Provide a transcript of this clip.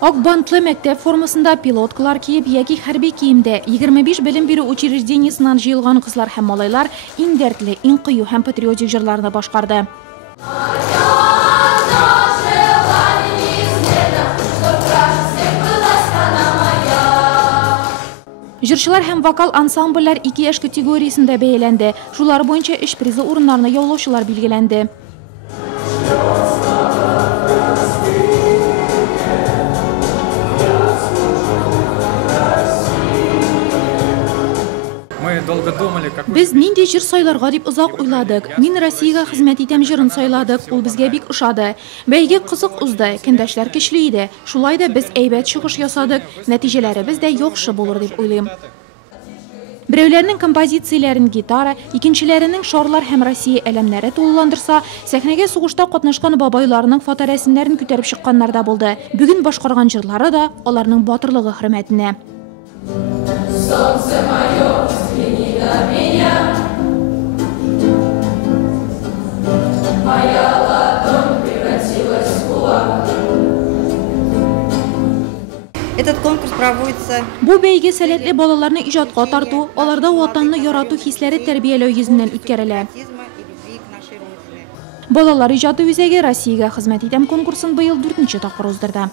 Ак бантлы мәктәп формасында пилоткалар киеп яки хәрби киемдә 25 белем бирү учреждениесеннән җыелган кызлар һәм малайлар иң дәртле, иң кыю һәм патриотик җырларны башкарды. Җырчылар һәм вокал ансамбльләр 2 яшь категориясендә бәяләнде. Шулар буенча 3 призлы урыннарны яулаучылар билгеләнде. Без нинди җыр сайларга дип озак уйладык. Мин Россиягә хезмәт итәм җырын сайладык. Ул безгә бик ошады. Бәйге кызык узды. Көндәшләр көчле иде. Шулай да без әйбәт чыгыш ясадык. Нәтиҗәләребез дә яхшы булыр дип уйлыйм. Берәүләрнең композицияләрен гитара, икенчеләренең шарлар һәм Россия әлемнәре тулыландырса, сәхнәгә сугышта катнашкан бабайларның фоторәсемнәрен күтәреп чыкканнар да булды. Бүген башкарган җырлары да аларның батырлыгы хөрмәтенә. Этот конкурс проводится. Бу бәйге сәләтле балаларны иҗатка тарту, аларда ватанны ярату хисләре тәрбияләү йөзеннән үткәрелә. Балалар иҗаты үзәге Россиягә хезмәт итәм конкурсын быел 4нче тапкыр уздырды.